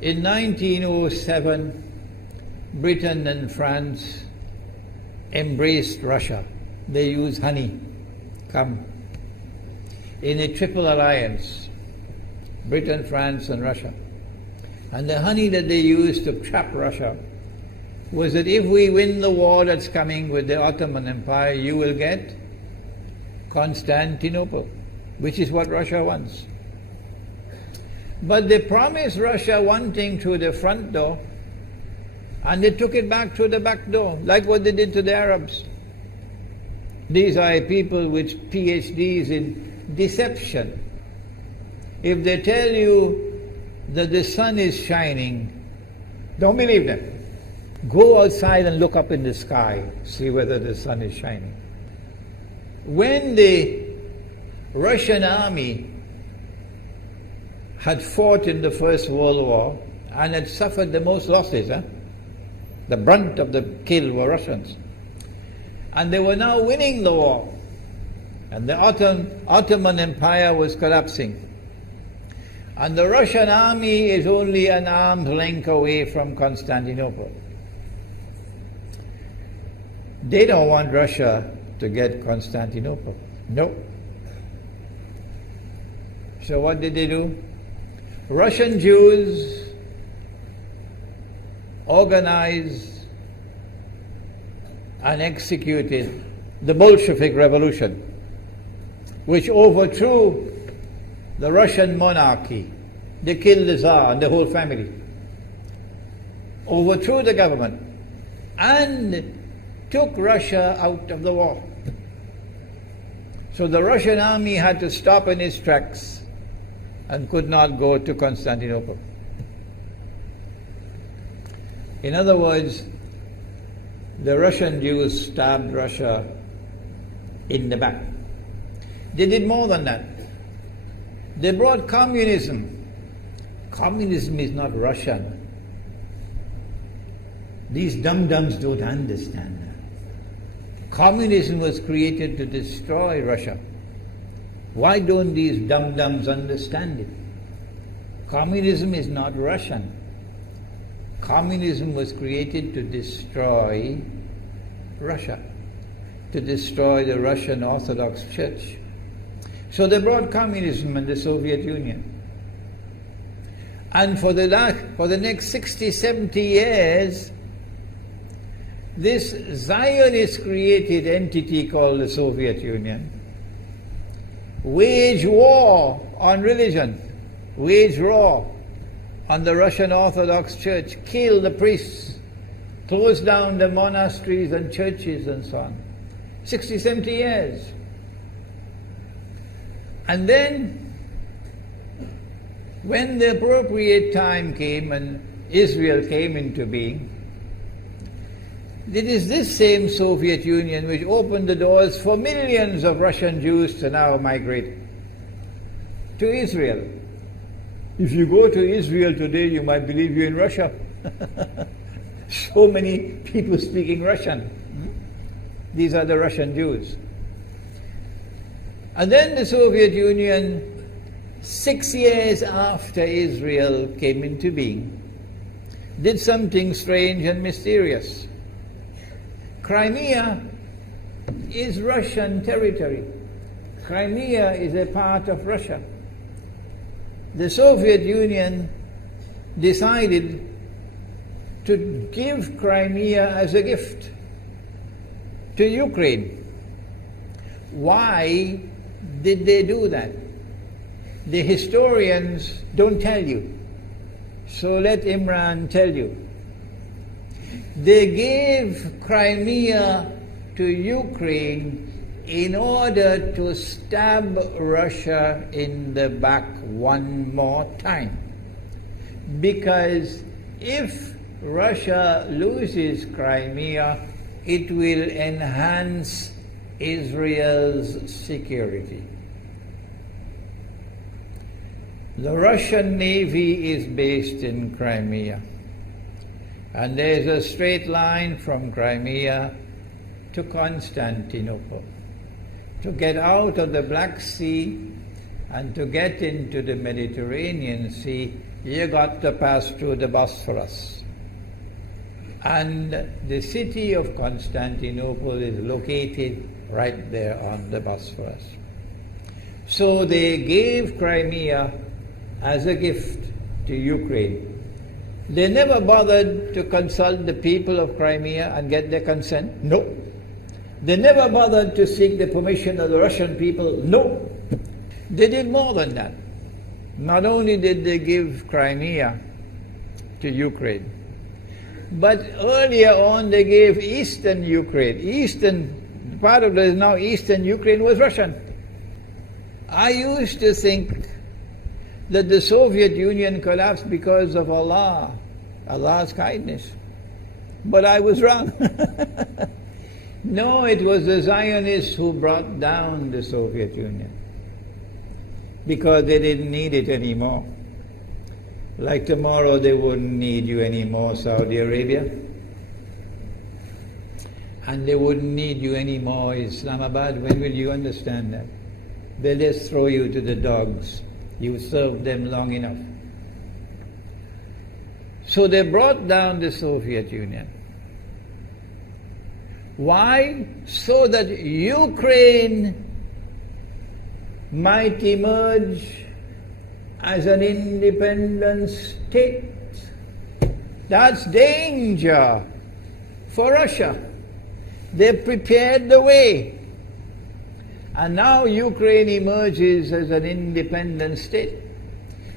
In 1907, Britain and France embraced Russia. They used honey, in a triple alliance, Britain, France and Russia. And the honey that they used to trap Russia was that if we win the war that's coming with the Ottoman Empire, you will get Constantinople, which is what Russia wants. But they promised Russia one thing through the front door, and they took it back through the back door, like what they did to the Arabs. These are people with PhDs in deception. If they tell you that the sun is shining, don't believe them. Go outside and look up in the sky, see whether the sun is shining. When the Russian army had fought in the First World War and had suffered the most losses, the brunt of the kill were Russians, and they were now winning the war, and the Ottoman Empire was collapsing, and the Russian army is only an arm's length away from Constantinople. They don't want Russia to get Constantinople. No. So what did they do? Russian Jews organized and executed the Bolshevik Revolution, which overthrew the Russian monarchy. They killed the Tsar and the whole family, overthrew the government, and took Russia out of the war. So the Russian army had to stop in its tracks and could not go to Constantinople. In other words, the Russian Jews stabbed Russia in the back. They did more than that. They brought communism. Communism is not Russian. These dum-dums don't understand that. Communism was created to destroy Russia. Why don't these dum-dums understand it? Communism is not Russian. Communism was created to destroy Russia, to destroy the Russian Orthodox Church. So they brought communism in the Soviet Union. And for the next 60, 70 years, this Zionist-created entity called the Soviet Union waged war on religion, waged war on the Russian Orthodox Church, killed the priests, closed down the monasteries and churches and so on. 60, 70 years. And then, when the appropriate time came and Israel came into being, it is this same Soviet Union which opened the doors for millions of Russian Jews to now migrate to Israel. If you go to Israel today, you might believe you're in Russia. So many people speaking Russian. These are the Russian Jews. And then the Soviet Union, 6 years after Israel came into being, did something strange and mysterious. Crimea is Russian territory. Crimea is a part of Russia. The Soviet Union decided to give Crimea as a gift to Ukraine. Why did they do that? The historians don't tell you. So let Imran tell you. They gave Crimea to Ukraine in order to stab Russia in the back one more time. Because if Russia loses Crimea, it will enhance Israel's security. The Russian Navy is based in Crimea, and there is a straight line from Crimea to Constantinople. To get out of the Black Sea and to get into the Mediterranean Sea, you got to pass through the Bosphorus. And the city of Constantinople is located right there on the Bosphorus. So they gave Crimea as a gift to Ukraine. They never bothered to consult the people of Crimea and get their consent. No. They never bothered to seek the permission of the Russian people. No. They did more than that. Not only did they give Crimea to Ukraine, but earlier on they gave eastern Ukraine. Eastern, part of it is now eastern Ukraine was Russian. I used to think that the Soviet Union collapsed because of Allah's kindness. But I was wrong. No, it was the Zionists who brought down the Soviet Union because they didn't need it anymore. Like tomorrow they wouldn't need you anymore, Saudi Arabia. And they wouldn't need you anymore, Islamabad. When will you understand that? They'll just throw you to the dogs. You served them long enough. So they brought down the Soviet Union. Why? So that Ukraine might emerge as an independent state. That's danger for Russia. They prepared the way. And now Ukraine emerges as an independent state.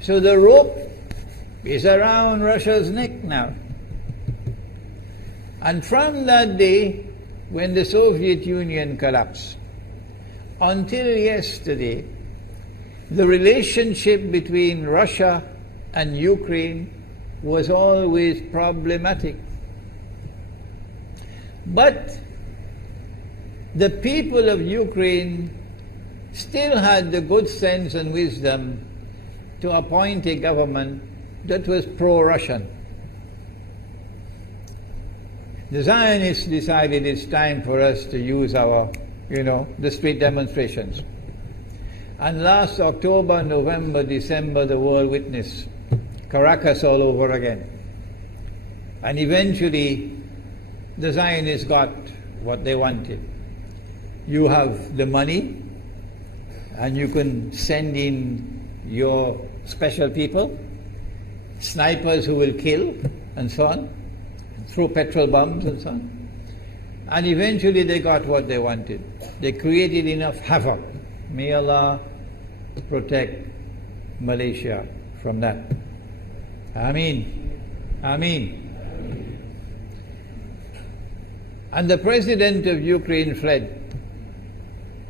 So the rope is around Russia's neck now. And from that day, when the Soviet Union collapsed, until yesterday, the relationship between Russia and Ukraine was always problematic. But the people of Ukraine still had the good sense and wisdom to appoint a government that was pro-Russian. The Zionists decided it's time for us to use our, the street demonstrations. And last October, November, December, the world witnessed Caracas all over again. And eventually, the Zionists got what they wanted. You have the money, and you can send in your special people, snipers who will kill, and so on, throw petrol bombs and so on. And eventually they got what they wanted. They created enough havoc. May Allah protect Malaysia from that. Ameen. Ameen. And the president of Ukraine fled.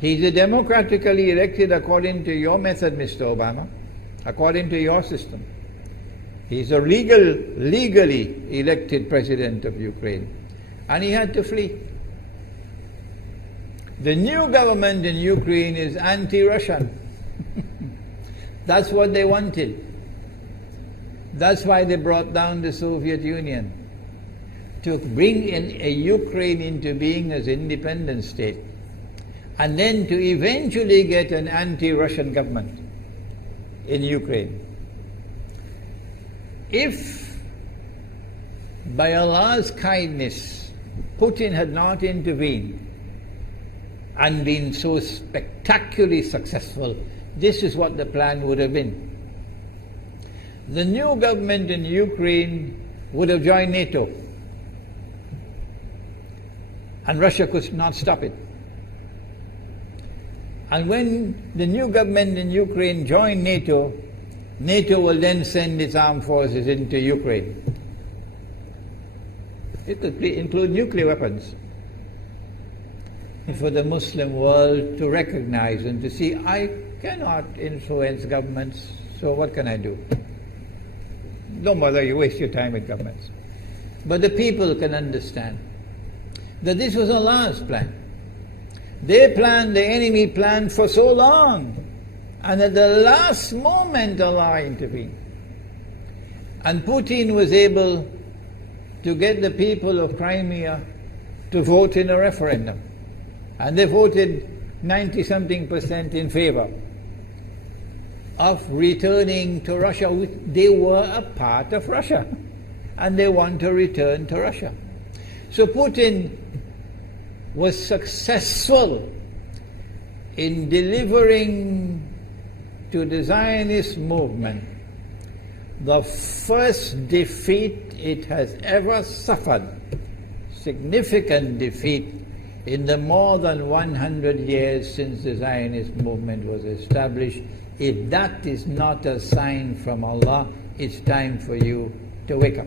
He's a democratically elected according to your method, Mr. Obama, according to your system. He's a legally elected president of Ukraine. And he had to flee. The new government in Ukraine is anti-Russian. That's what they wanted. That's why they brought down the Soviet Union, to bring in a Ukraine into being as independent state, and then to eventually get an anti-Russian government in Ukraine. If by Allah's kindness Putin had not intervened and been so spectacularly successful, this is what the plan would have been. The new government in Ukraine would have joined NATO, and Russia could not stop it. And when the new government in Ukraine joined NATO, NATO will then send its armed forces into Ukraine. It could include nuclear weapons. For the Muslim world to recognize and to see, I cannot influence governments, so what can I do? Don't bother, you waste your time with governments. But the people can understand that this was Allah's plan. They planned, the enemy planned for so long, and at the last moment Allah intervened. And Putin was able to get the people of Crimea to vote in a referendum. And they voted 90-something% in favor. of returning to Russia. They were a part of Russia, and they want to return to Russia. So Putin was successful in delivering to the Zionist movement the first defeat it has ever suffered, significant defeat in the more than 100 years since the Zionist movement was established. If that is not a sign from Allah, it's time for you to wake up.